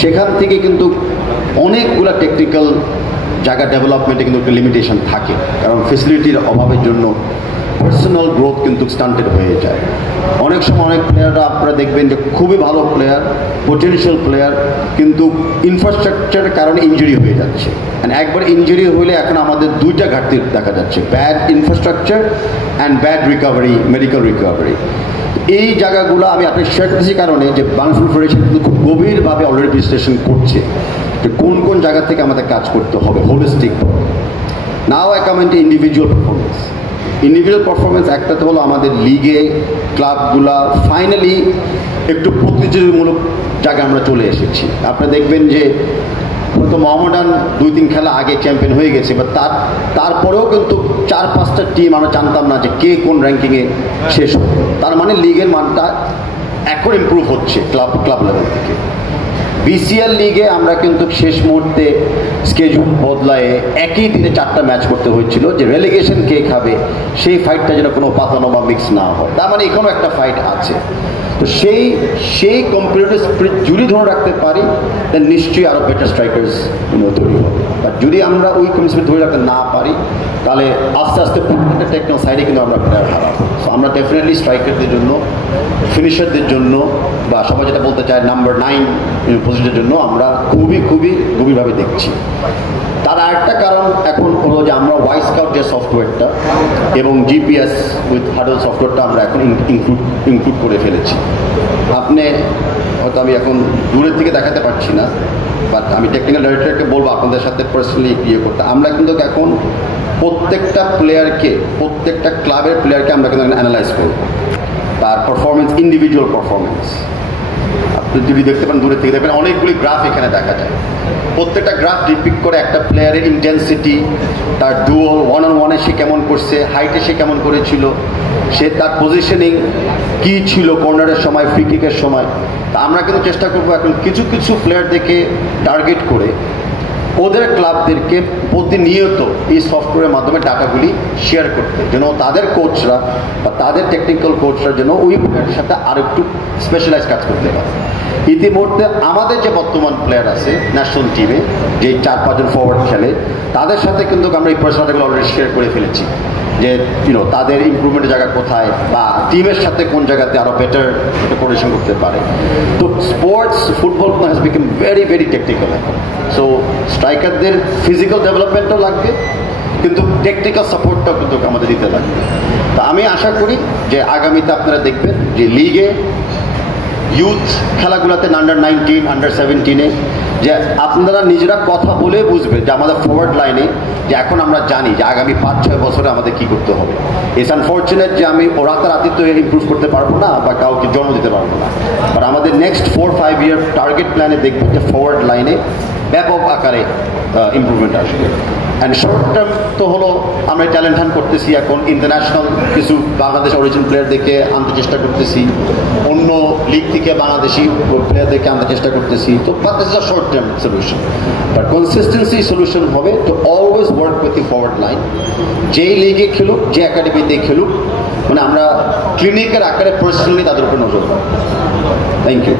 সেখান থেকে কিন্তু অনেকগুলা টেকনিক্যাল জায়গা ডেভেলপমেন্টে কিন্তু একটা লিমিটেশন থাকে, কারণ ফেসিলিটির অভাবের জন্য পার্সোনাল গ্রোথ কিন্তু স্টান্টেড হয়ে যায়। অনেক সময় অনেক প্লেয়াররা আপনারা দেখবেন যে খুবই ভালো প্লেয়ার, পোটেনশিয়াল প্লেয়ার, কিন্তু ইনফ্রাস্ট্রাকচারের কারণে ইনজুরি হয়ে যাচ্ছে। অ্যান্ড একবার ইনজুরি হলে এখন আমাদের দুইটা ঘাটতি দেখা যাচ্ছে, bad infrastructure and bad recovery, medical recovery. এই জায়গাগুলো আমি আপনি শেয়ার করছি কারণে যে বাংলাদেশ ফুটবল ফেডারেশন কিন্তু খুব গভীরভাবে অলরেডি বিশ্লেষণ করছে যে কোন কোন জায়গা থেকে আমাদের কাজ করতে হবে holistic. Now I come into individual performance. Individual performance একটা তো হলো আমাদের লিগে ক্লাবগুলা ফাইনালি একটু প্রতিযোগিতামূলক জায়গায় আমরা চলে এসেছি। আপনারা দেখবেন যে হয়তো মোহামেডান 2-3 খেলা আগে চ্যাম্পিয়ন হয়ে গেছে, বা তারপরেও কিন্তু 4-5টা টিম আমরা জানতাম না যে কে কোন র্যাঙ্কিংয়ে শেষ হবে। তার মানে লিগের মানটা এখন ইমপ্রুভ হচ্ছে ক্লাব লেভেল থেকে। বিসিএল লিগে আমরা কিন্তু শেষ মুহূর্তে স্কেজুল বদলায় একই দিনে 4টা ম্যাচ করতে হয়েছিল, যে রেলিগেশন কে খাবে সেই ফাইটটা যেন কোনো পাতানো বা মিক্স না হয়। তার মানে এখনও একটা ফাইট আছে। তো সেই কম্পিটিটিভ স্পিরিট যদি ধরে রাখতে পারি, দেন নিশ্চয়ই আরও বেটার স্ট্রাইকার্স তৈরি হবে। বাট যদি আমরা ওই কমিটমেন্ট ধরে রাখতে না পারি, তাহলে আস্তে আস্তে প্রত্যেকটা টেকনিক্যাল সাইডে কিন্তু আমরা প্লেয়ার হারাবো। সো আমরা ডেফিনেটলি স্ট্রাইকারদের জন্য, ফিনিশারদের জন্য, বা সবাই যেটা বলতে চায় নাম্বার 9 পজিশনের জন্য আমরা খুবই গভীরভাবে দেখছি। তার আরেকটা কারণ এখন হলো যে আমরা ওয়াই স্কাউট যে সফটওয়্যারটা এবং জিপিএস উইথ হাডল সফটওয়্যারটা আমরা এখন ইনক্লুড করে ফেলেছি। আপনি হয়তো আমি এখন দূরের থেকে দেখাতে পারছি না, বাট আমি টেকনিক্যাল ডাইরেক্টরকে বলবো আপনাদের সাথে পার্সোনালি করতে। আমরা কিন্তু এখন প্রত্যেকটা প্লেয়ারকে, প্রত্যেকটা ক্লাবের প্লেয়ারকে আমরা কিন্তু অ্যানালাইজ করব, তার পারফরমেন্স, ইন্ডিভিজুয়াল পারফরমেন্স। আপনি যদি দেখতে পান, দূরের থেকে দেখবেন অনেকগুলি গ্রাফ এখানে দেখা যায়। প্রত্যেকটা গ্রাফ ডিপিক্ট করে একটা প্লেয়ারের ইন্টেন্সিটি, তার ডুয়াল, 1-on-1-এ সে কেমন করছে, হাইটে সে কেমন করেছিল, সে তার পজিশনিং কী ছিল কর্নারের সময়, ফ্রি কিকের সময়। তা আমরা কিন্তু চেষ্টা করবো এখন কিছু কিছু প্লেয়ারদেরকে টার্গেট করে ওদের ক্লাবদেরকে প্রতিনিয়ত এই সফটওয়্যারের মাধ্যমে ডাটাগুলি শেয়ার করতে, যেন তাদের কোচরা বা তাদের টেকনিক্যাল কোচরা যেন ওই প্লেয়ারের সাথে আরও একটু স্পেশালাইজ কাজ করতে পারে। ইতিমধ্যে আমাদের যে বর্তমান প্লেয়ার আছে ন্যাশনাল টিমে, যে 4-5 জন ফরওয়ার্ড খেলে, তাদের সাথে কিন্তু আমরা এই পার্সোনালগুলো অলরেডি শেয়ার করে ফেলেছি, যে তাদের ইমপ্রুভমেন্টের জায়গা কোথায়, বা টিমের সাথে কোন জায়গাতে আরও বেটার কোঅর্ডিনেশন করতে পারে। তো sports, football has become very technical এখন। সো স্ট্রাইকারদের ফিজিক্যাল ডেভেলপমেন্টও লাগবে, কিন্তু টেকনিক্যাল সাপোর্টটাও কিন্তু আমাদের দিতে লাগবে। তা আমি আশা করি যে আগামীতে আপনারা দেখবেন যে লিগে, ইউথ খেলাগুলোতে, আন্ডার-19, আন্ডার-17-এ, যে আপনারা নিজেরা কথা বলে বুঝবেন যে আমাদের ফরওয়ার্ড লাইনে যে এখন আমরা জানি যে আগামী 5-6 বছরে আমাদের কী করতে হবে। ইটস আনফর্চুনেট যে আমি রাতারাতি তো ইমপ্রুভ করতে পারবো না বা কাউকে জন্ম দিতে পারবো না, বাট আমাদের নেক্সট 4-5 ইয়ার টার্গেট প্ল্যানে দেখবেন যে ফরওয়ার্ড লাইনে ব্যাপক আকারে ইমপ্রুভমেন্ট আসবে। অ্যান্ড শর্ট টার্ম তো হলো আমরা ট্যালেন্ট হান্ট করতেছি, এখন ইন্টারন্যাশনাল কিছু বাংলাদেশ অরিজিন প্লেয়ারদেরকে আনতে চেষ্টা করতেছি, অন্য লিগ থেকে বাংলাদেশি প্লেয়ারদেরকে আনতে চেষ্টা করতেছি। তো but this is a short term solution, but consistency solution হবে to always work with the forward line. যেই লিগে খেলুক, যে একাডেমিতে খেলুক, মানে আমরা ক্লিনিকের আকারে পার্সোনালি তাদের উপর নজর রাখবো। Thank you.